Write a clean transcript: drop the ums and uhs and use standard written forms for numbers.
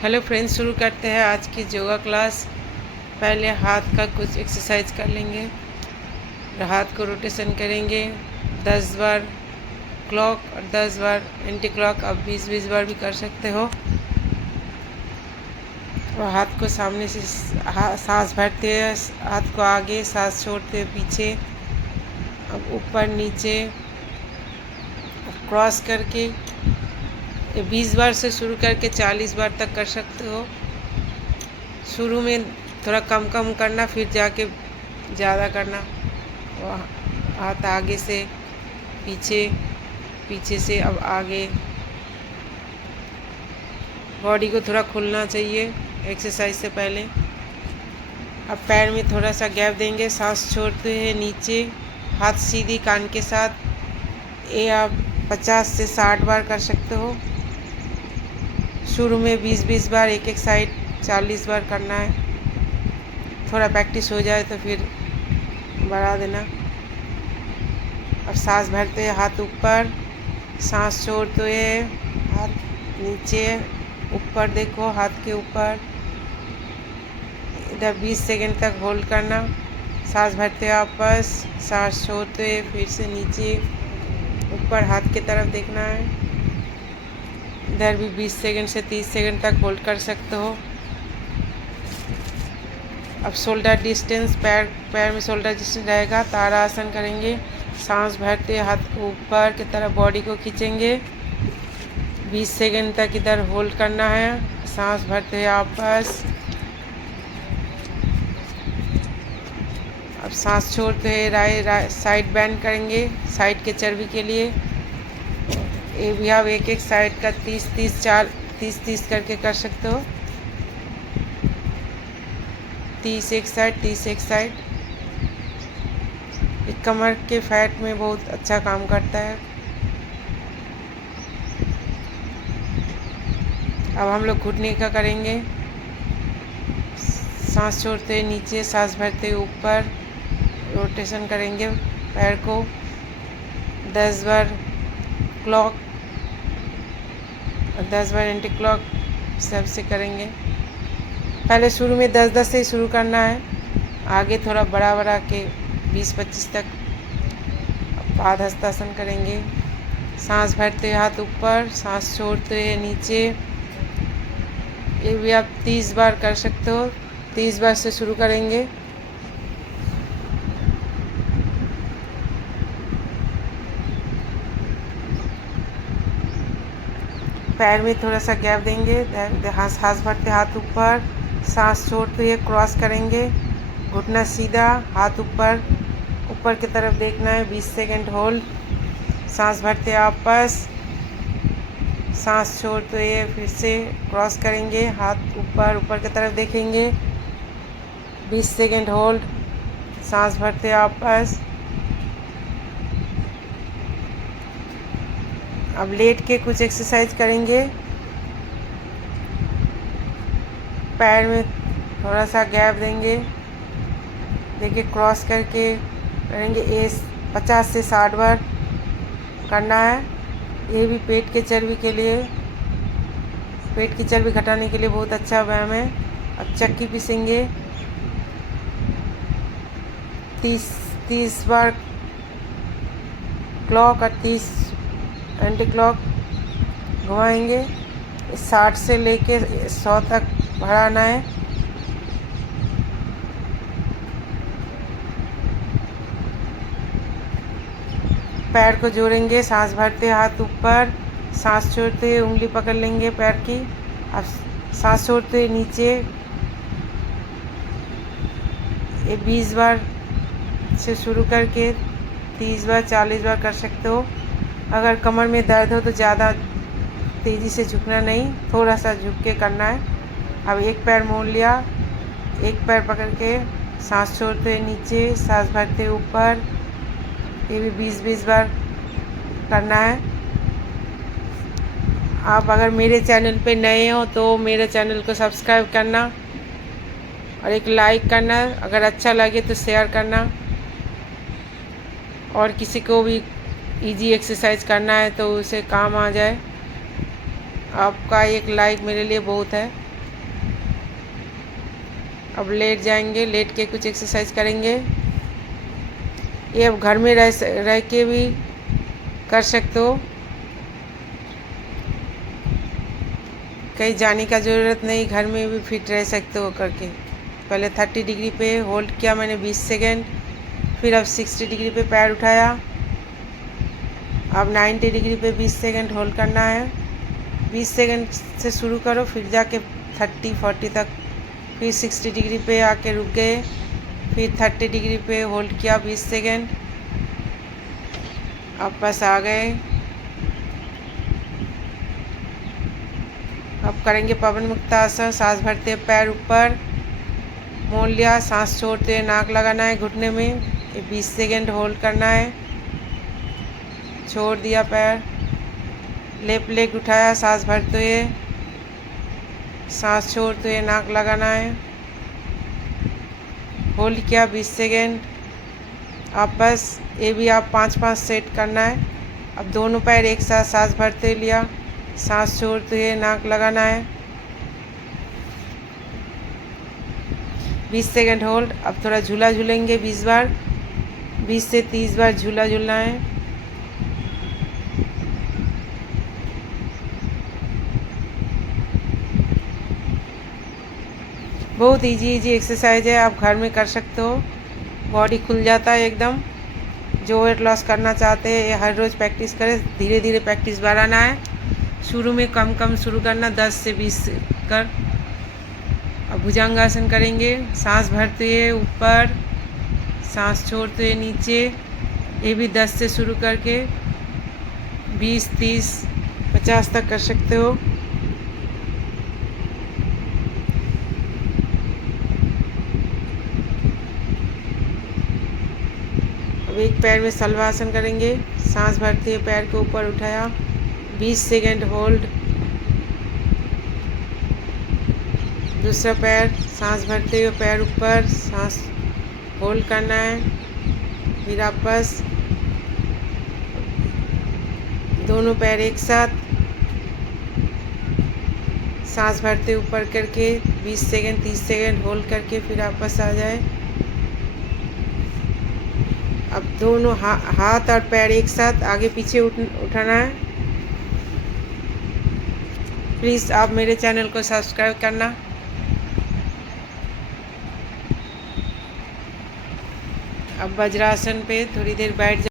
Hello friends, शुरू करते हैं आज की योगा क्लास। पहले हाथ का कुछ एक्सरसाइज कर लेंगे। हाथ को रोटेशन करेंगे 10 बार क्लॉक और 10 बार एंटी क्लॉक। आप 20-20 बार भी कर सकते हो। और हाथ को सामने से सांस भरते हैं, हाथ को आगे, सांस छोड़ते हुए पीछे, अब ऊपर नीचे क्रॉस करके 20 बार से शुरू करके 40 बार तक कर सकते हो। शुरू में थोड़ा कम कम करना, फिर जाके ज़्यादा करना। हाथ आगे से पीछे, पीछे से अब आगे। बॉडी को थोड़ा खुलना चाहिए एक्सरसाइज से पहले। अब पैर में थोड़ा सा गैप देंगे, सांस छोड़ते हुए नीचे, हाथ सीधी कान के साथ। ये आप 50 से 60 बार कर सकते हो। शुरू में 20-20 बार एक एक साइड 40 बार करना है। थोड़ा प्रैक्टिस हो जाए तो फिर बढ़ा देना। अब सांस भरते हुए हाथ ऊपर, सांस छोड़ते हुए हाथ नीचे, ऊपर देखो, हाथ के ऊपर। इधर 20 सेकंड तक होल्ड करना। सांस भरते हुए वापस, सांस छोड़ते हुए फिर से नीचे, ऊपर हाथ की तरफ देखना है। इधर भी 20 सेकंड से 30 सेकंड तक होल्ड कर सकते हो। अब शोल्डर डिस्टेंस, पैर में शोल्डर डिस्टेंस रहेगा। तारा आसन करेंगे। सांस भरते हाथ को ऊपर की तरफ बॉडी को खींचेंगे। 20 सेकंड तक इधर होल्ड करना है। सांस भरते हुए वापस। अब सांस छोड़ते हुए राइट साइड बेंड करेंगे, साइड के चर्बी के लिए। ये भी आप एक एक साइड का 30-30 करके कर सकते हो। 30 एक साइड, 30 एक साइड। कमर के फैट में बहुत अच्छा काम करता है। अब हम लोग घुटने का करेंगे। सांस छोड़ते नीचे, सांस भरते ऊपर, रोटेशन करेंगे पैर को 10 बार क्लॉक और 10 बार एंटी क्लॉक सबसे करेंगे। पहले शुरू में 10-10 से ही शुरू करना है, आगे थोड़ा बड़ा बड़ा के 20-25 तक। पादहस्तासन करेंगे। सांस भरते हाथ ऊपर, सांस छोड़ते हुए नीचे। ये भी आप 30 बार कर सकते हो। 30 बार से शुरू करेंगे। पैर में थोड़ा सा गैप देंगे। सांस भरते हाथ ऊपर, सांस छोड़ते हुए क्रॉस करेंगे। घुटना सीधा, हाथ ऊपर, ऊपर की तरफ देखना है। 20 सेकंड होल्ड। सांस भरते वापस, सांस छोड़ते हुए फिर से क्रॉस करेंगे। हाथ ऊपर, ऊपर की तरफ देखेंगे। 20 सेकंड होल्ड। सांस भरते वापस। अब लेट के कुछ एक्सरसाइज करेंगे। पैर में थोड़ा सा गैप देंगे, देखिए क्रॉस करके करेंगे। ये 50 से 60 बार करना है। ये भी पेट के चर्बी के लिए, पेट की चर्बी घटाने के लिए बहुत अच्छा व्यायाम है। अब चक्की पीसेंगे। 30 बार क्लॉक और 30 एंटी क्लॉक घुमाएंगे। 60 से लेके 100 तक बढ़ाना है। पैर को जोड़ेंगे, सांस भरते हाथ ऊपर, सांस छोड़ते उंगली पकड़ लेंगे पैर की। अब सांस छोड़ते नीचे। ये 20 बार से शुरू करके 30 बार 40 बार कर सकते हो। अगर कमर में दर्द हो तो ज़्यादा तेज़ी से झुकना नहीं, थोड़ा सा झुक के करना है। अब एक पैर मोड़ लिया, एक पैर पकड़ के सांस छोड़ते नीचे, सांस भरते ऊपर। ये भी 20-20 बार करना है। आप अगर मेरे चैनल पे नए हो तो मेरे चैनल को सब्सक्राइब करना और एक लाइक करना। अगर अच्छा लगे तो शेयर करना। और किसी को भी इजी एक्सरसाइज करना है तो उसे काम आ जाए। आपका एक लाइक मेरे लिए बहुत है। अब लेट जाएंगे, लेट के कुछ एक्सरसाइज करेंगे। ये अब घर में रह के भी कर सकते हो, कहीं जाने का ज़रूरत नहीं, घर में भी फिट रह सकते हो करके। पहले 30 डिग्री पे होल्ड किया मैंने 20 सेकेंड, फिर अब 60 डिग्री पे पैर उठाया। अब 90 डिग्री पे 20 सेकेंड होल्ड करना है। 20 सेकेंड से शुरू करो, फिर जाके 30-40 तक, फिर 60 डिग्री पे आके रुक गए, फिर 30 डिग्री पे होल्ड किया 20 सेकेंड, अब बस आ गए। अब करेंगे पवन मुक्तासन। सांस भरते पैर ऊपर मोड़ लिया, सांस छोड़ते हुए नाक लगाना है घुटने में, 20 सेकेंड होल्ड करना है। छोड़ दिया पैर, लेफ्ट लेग उठाया, सांस भरते हुए, सांस छोड़ते हुए नाक लगाना है, होल्ड किया 20 सेकेंड। अब बस ये भी आप 5-5 सेट करना है। अब दोनों पैर एक साथ सांस भरते हुए लिया, सांस छोड़ते हुए नाक लगाना है, 20 सेकेंड होल्ड। अब थोड़ा झूला झूलेंगे 20 बार, 20 से 30 बार झूला झूलना है। बहुत इजी एक्सरसाइज है, आप घर में कर सकते हो, बॉडी खुल जाता है एकदम। जो वेट लॉस करना चाहते हैं ये हर रोज़ प्रैक्टिस करें, धीरे धीरे प्रैक्टिस बढ़ाना है। शुरू में कम कम शुरू करना, 10 से 20 कर। अब भुजंगासन करेंगे, सांस भरते हुए ऊपर, सांस छोड़ते हुए नीचे। ये भी 10 से शुरू करके 20, 30, 50 तक कर सकते हो। अब एक पैर में शलभासन करेंगे, सांस भरते हुए पैर को ऊपर उठाया, 20 सेकेंड होल्ड। दूसरा पैर, सांस भरते हुए पैर ऊपर, सांस होल्ड करना है, फिर वापस दोनों पैर एक साथ, सांस भरते ऊपर करके 20 सेकेंड 30 सेकेंड होल्ड करके फिर वापस आ जाए। अब दोनों हाथ और पैर एक साथ आगे पीछे उठाना है। प्लीज़ आप मेरे चैनल को सब्सक्राइब करना। अब वज्रासन पे थोड़ी देर बैठ